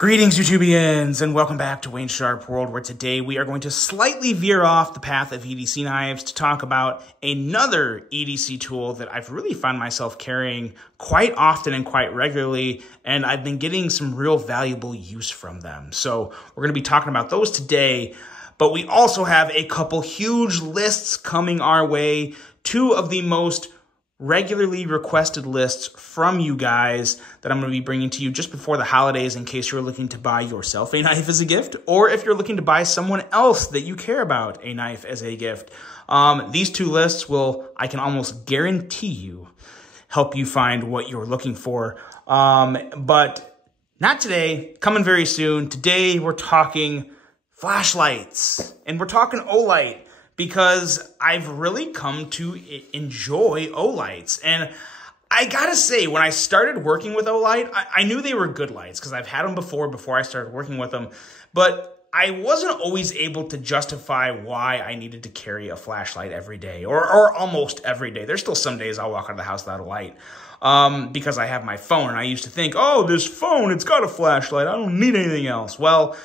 Greetings, YouTubians, and welcome back to Wayne Sharp World, where today we are going to slightly veer off the path of EDC knives to talk about another EDC tool that I've really found myself carrying quite often and quite regularly, and I've been getting some real valuable use from them. So we're going to be talking about those today, but we also have a couple huge lists coming our way, two of the most regularly requested lists from you guys that I'm going to be bringing to you just before the holidays in case you're looking to buy yourself a knife as a gift, or if you're looking to buy someone else that you care about a knife as a gift. These two lists will, I can almost guarantee you, help you find what you're looking for. But not today, coming very soon. Today we're talking flashlights, and we're talking Olight, because I've really come to enjoy Olights. And I gotta say, when I started working with Olight, I knew they were good lights because I've had them before I started working with them. But I wasn't always able to justify why I needed to carry a flashlight every day, or almost every day. There's still some days I'll walk out of the house without a light because I have my phone. And I used to think, oh, this phone, it's got a flashlight. I don't need anything else. Well,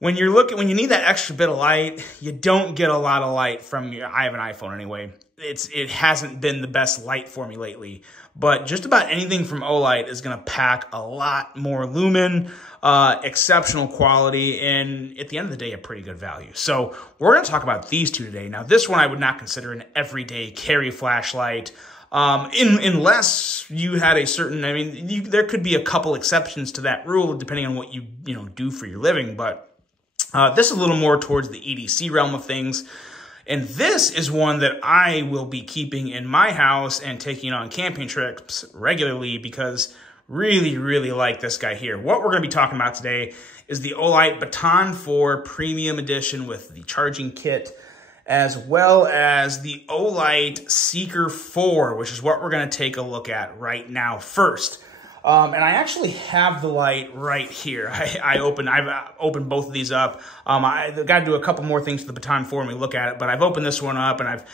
when you need that extra bit of light, you don't get a lot of light from I have an iPhone anyway. It hasn't been the best light for me lately. But just about anything from Olight is going to pack a lot more lumen, exceptional quality, and at the end of the day, a pretty good value. So we're going to talk about these two today. Now, this one I would not consider an everyday carry flashlight. Unless you had a certain, there could be a couple exceptions to that rule depending on what you do for your living, but this is a little more towards the EDC realm of things. And this is one that I will be keeping in my house and taking on camping trips regularly because really, really like this guy here. What we're going to be talking about today is the Olight Baton 4 Premium Edition with the charging kit, as well as the Olight Seeker 4, which is what we're going to take a look at right now first. And I actually have the light right here. I've opened both of these up. I've got to do a couple more things to the Baton 4 when we look at it, but I've opened this one up and I've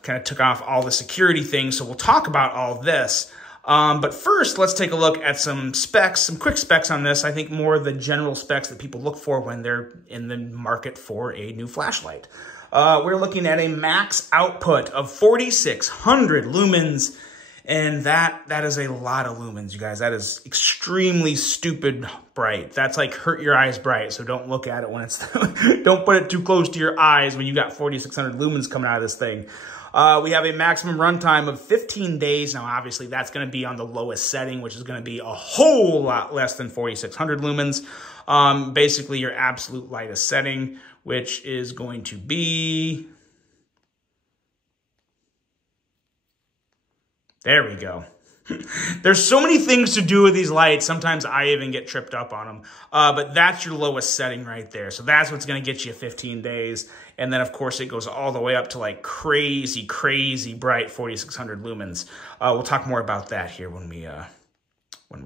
kind of took off all the security things, so we'll talk about all this. But first, let's take a look at some specs, some quick specs on this. I think more the general specs that people look for when they're in the market for a new flashlight. We're looking at a max output of 4,600 lumens. And that is a lot of lumens, you guys. That is extremely stupid bright. That's like hurt your eyes bright. So don't look at it when it's, don't put it too close to your eyes when you got 4,600 lumens coming out of this thing. We have a maximum runtime of 15 days. Now, obviously, that's going to be on the lowest setting, which is going to be a whole lot less than 4,600 lumens. Basically, your absolute lightest setting, which is going to be... There we go. There's so many things to do with these lights. Sometimes I even get tripped up on them. But that's your lowest setting right there. So that's what's going to get you 15 days. And then, of course, it goes all the way up to like crazy, crazy bright 4,600 lumens. We'll talk more about that here when we're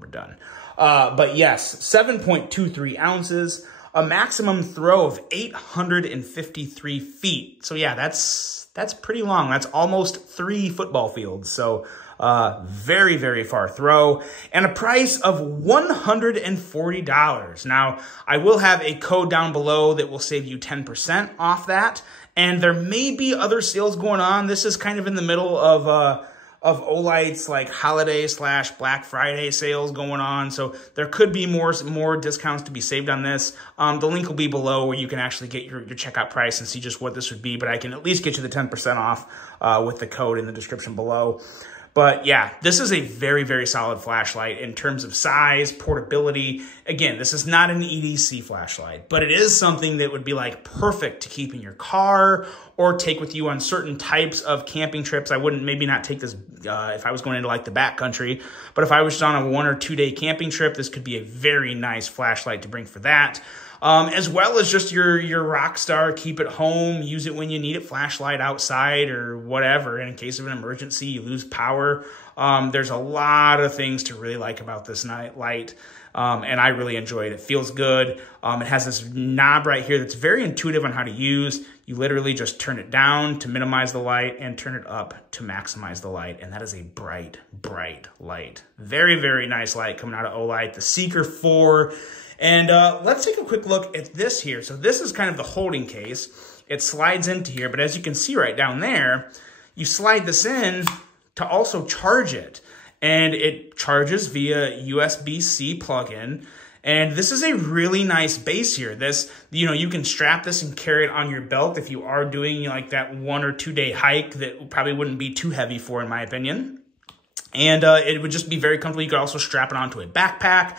done. But yes, 7.23 ounces, a maximum throw of 853 feet. So yeah, that's pretty long. That's almost 3 football fields. So very, very far throw, and a price of $140. Now, I will have a code down below that will save you 10% off that, and there may be other sales going on. This is kind of in the middle of Olight's like holiday / Black Friday sales going on, so there could be more discounts to be saved on this. The link will be below where you can actually get your checkout price and see just what this would be, but I can at least get you the 10% off with the code in the description below. But yeah, this is a very, very solid flashlight in terms of size, portability. Again, this is not an EDC flashlight, but it is something that would be like perfect to keep in your car or take with you on certain types of camping trips. I wouldn't maybe not take this if I was going into like the backcountry, but if I was just on a 1 or 2 day camping trip, this could be a very nice flashlight to bring for that. As well as just your rock star, keep it home, use it when you need it, flashlight outside or whatever. And in case of an emergency, you lose power. There's a lot of things to really like about this light. and I really enjoy it. It feels good. It has this knob right here that's very intuitive on how to use. You literally just turn it down to minimize the light and turn it up to maximize the light. And that is a bright, bright light. Very, very nice light coming out of Olight, the Seeker 4. And let's take a quick look at this here. So this is kind of the holding case. It slides into here, but as you can see right down there, you slide this in to also charge it. And it charges via USB-C plug-in. And this is a really nice base here. This, you know, you can strap this and carry it on your belt if you are doing like that 1 or 2 day hike that probably wouldn't be too heavy for, in my opinion. And it would just be very comfortable. You could also strap it onto a backpack.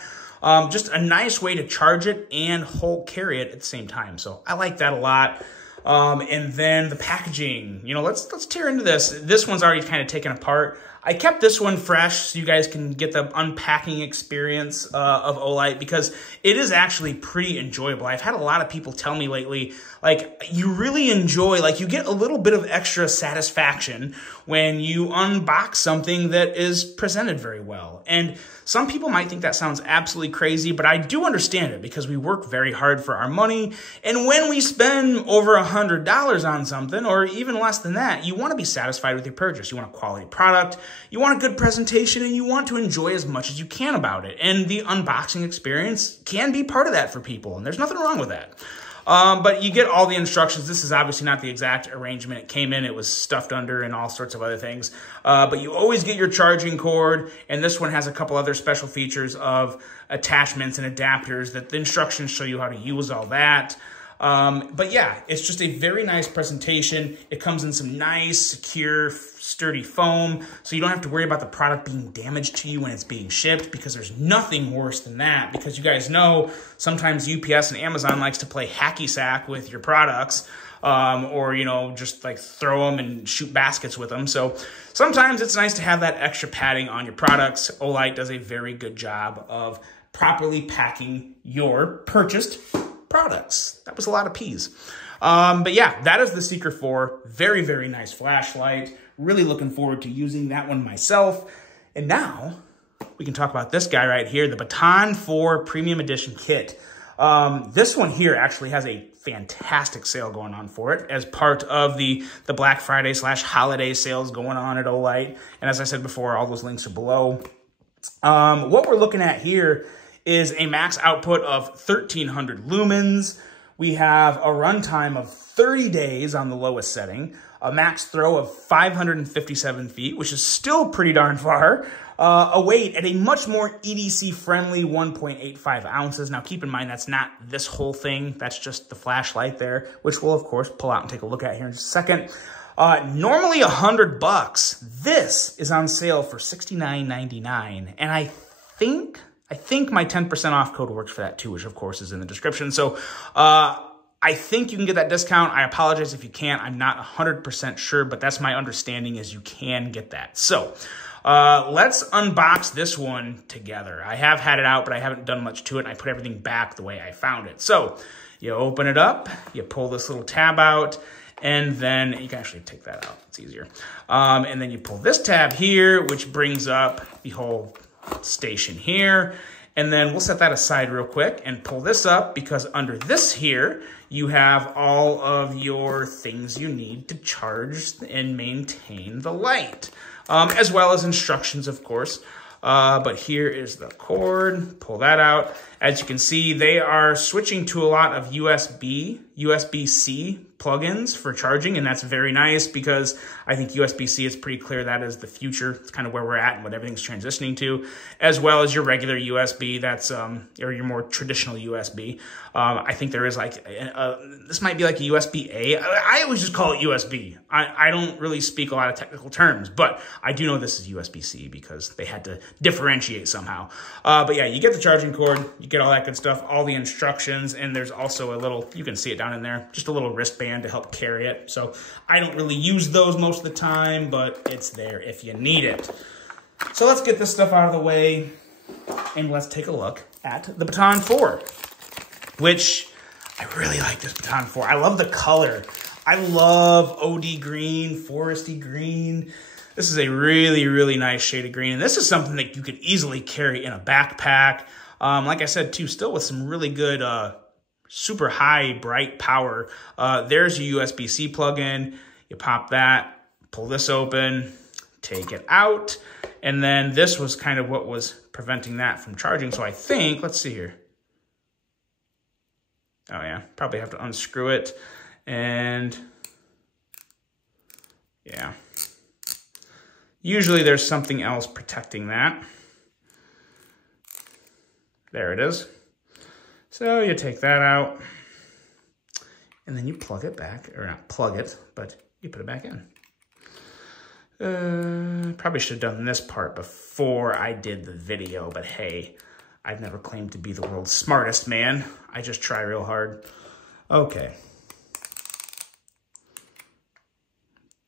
Just a nice way to charge it and carry it at the same time. So I like that a lot. And then the packaging, you know, let's tear into this. This one's already kind of taken apart. I kept this one fresh so you guys can get the unpacking experience of Olight, because it is actually pretty enjoyable. I've had a lot of people tell me lately, like, you really enjoy, like, you get a little bit of extra satisfaction when you unbox something that is presented very well. And some people might think that sounds absolutely crazy, but I do understand it because we work very hard for our money. And when we spend over $100 on something, or even less than that, you want to be satisfied with your purchase. You want a quality product, you want a good presentation, and you want to enjoy as much as you can about it. And the unboxing experience can be part of that for people, and there's nothing wrong with that. But you get all the instructions. This is obviously not the exact arrangement it came in. It was stuffed under and all sorts of other things. But you always get your charging cord, and this one has a couple other special features of attachments and adapters that the instructions show you how to use all that. But yeah, it's just a very nice presentation. It comes in some nice, secure, sturdy foam, so you don't have to worry about the product being damaged to you when it's being shipped, because there's nothing worse than that. Because you guys know, sometimes UPS and Amazon likes to play hacky sack with your products, or, you know, just like throw them and shoot baskets with them. So sometimes it's nice to have that extra padding on your products. Olight does a very good job of properly packing your purchased products. That was a lot of P's. But yeah, that is the Seeker 4. Very, very nice flashlight. Really looking forward to using that one myself. And now we can talk about this guy right here, the Baton 4 Premium Edition Kit. This one here actually has a fantastic sale going on for it as part of the Black Friday / holiday sales going on at Olight. And as I said before, all those links are below. What we're looking at here is a max output of 1300 lumens. We have a runtime of 30 days on the lowest setting, a max throw of 557 feet, which is still pretty darn far, a weight at a much more EDC-friendly 1.85 ounces. Now, keep in mind, that's not this whole thing. That's just the flashlight there, which we'll, of course, pull out and take a look at here in just a second. Normally $100. This is on sale for $69.99, and I think my 10% off code works for that too, which of course is in the description. So I think you can get that discount. I apologize if you can't. I'm not 100% sure, but that's my understanding, is you can get that. So let's unbox this one together. I have had it out, but I haven't done much to it. And I put everything back the way I found it. So you open it up, you pull this little tab out, and then you can actually take that out. It's easier. And then you pull this tab here, which brings up the whole station here. And then we'll set that aside real quick and pull this up, because under this here, you have all of your things you need to charge and maintain the light, as well as instructions, of course. But here is the cord. Pull that out. As you can see, they are switching to a lot of USB-C plugins for charging, and that's very nice, because I think USB-C is pretty clear that is the future. It's kind of where we're at and what everything's transitioning to, as well as your regular USB, that's or your more traditional USB. I think there is like, this might be like a USB-A. I always just call it USB. I don't really speak a lot of technical terms, but I do know this is USB-C because they had to differentiate somehow. But yeah, you get the charging cord, you get all that good stuff, all the instructions, and there's also a little, you can see it down in there, just a little wristband to help carry it. So I don't really use those most of the time, but it's there if you need it. So let's get this stuff out of the way, and let's take a look at the Baton 4, which I really like this Baton 4. I love the color. I love OD green, foresty green. This is a really, really nice shade of green, and this is something that you could easily carry in a backpack. Like I said, too, still with some really good, super high, bright power. There's your USB-C plug-in. You pop that, pull this open, take it out. And then this was kind of what was preventing that from charging. So I think, let's see here. Oh yeah, probably have to unscrew it. And yeah, usually there's something else protecting that. There it is. So you take that out and then you plug it back, or not plug it, but you put it back in. Probably should have done this part before I did the video, but hey, I've never claimed to be the world's smartest man. I just try real hard. Okay.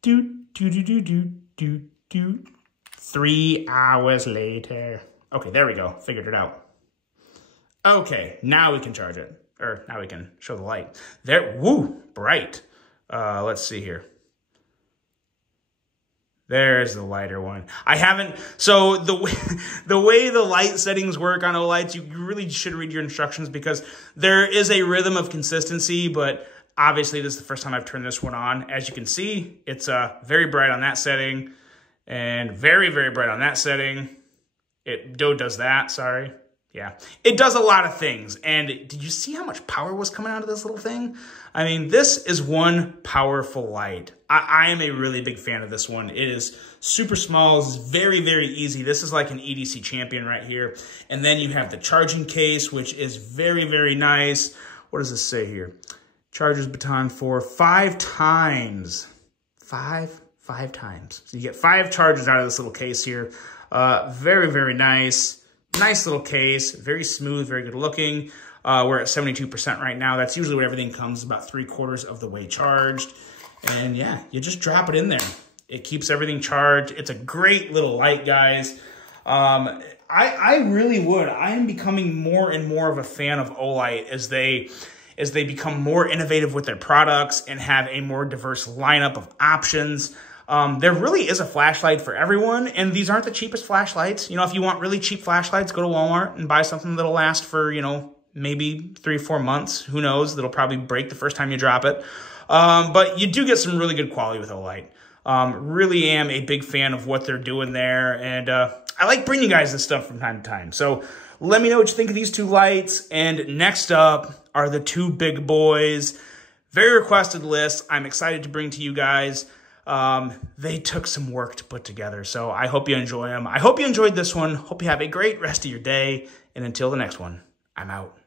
3 hours later. Okay, there we go. Figured it out. Okay, now we can charge it. Or now we can show the light. There, woo, bright. Let's see here. There's the lighter one. I haven't, so the way the light settings work on Olights, you really should read your instructions because there is a rhythm of consistency, but obviously this is the first time I've turned this one on. As you can see, it's very bright on that setting and very, very bright on that setting. It does that, sorry. Yeah, it does a lot of things. And did you see how much power was coming out of this little thing? I mean, this is one powerful light. I am a really big fan of this one. It is super small. It's very, very easy. This is like an EDC champion right here. And then you have the charging case, which is very, very nice. What does this say here? Charges baton for 5 times. Five times. So you get 5 charges out of this little case here. Very, very nice. Nice little case, very smooth, very good looking. We're at 72% right now. That's usually what everything comes, about 3/4 of the way charged. And yeah, you just drop it in there. It keeps everything charged. It's a great little light, guys. I really would. I am becoming more and more of a fan of Olight as they become more innovative with their products and have a more diverse lineup of options. There really is a flashlight for everyone, and these aren't the cheapest flashlights. You know, if you want really cheap flashlights, go to Walmart and buy something that'll last for, you know, maybe 3 or 4 months. Who knows? That'll probably break the first time you drop it. But you do get some really good quality with Olight. Really am a big fan of what they're doing there, and I like bringing you guys this stuff from time to time. So let me know what you think of these 2 lights, and next up are the 2 big boys. Very requested list. I'm excited to bring to you guys. They took some work to put together, so I hope you enjoy them. I hope you enjoyed this one. Hope you have a great rest of your day, and until the next one, I'm out.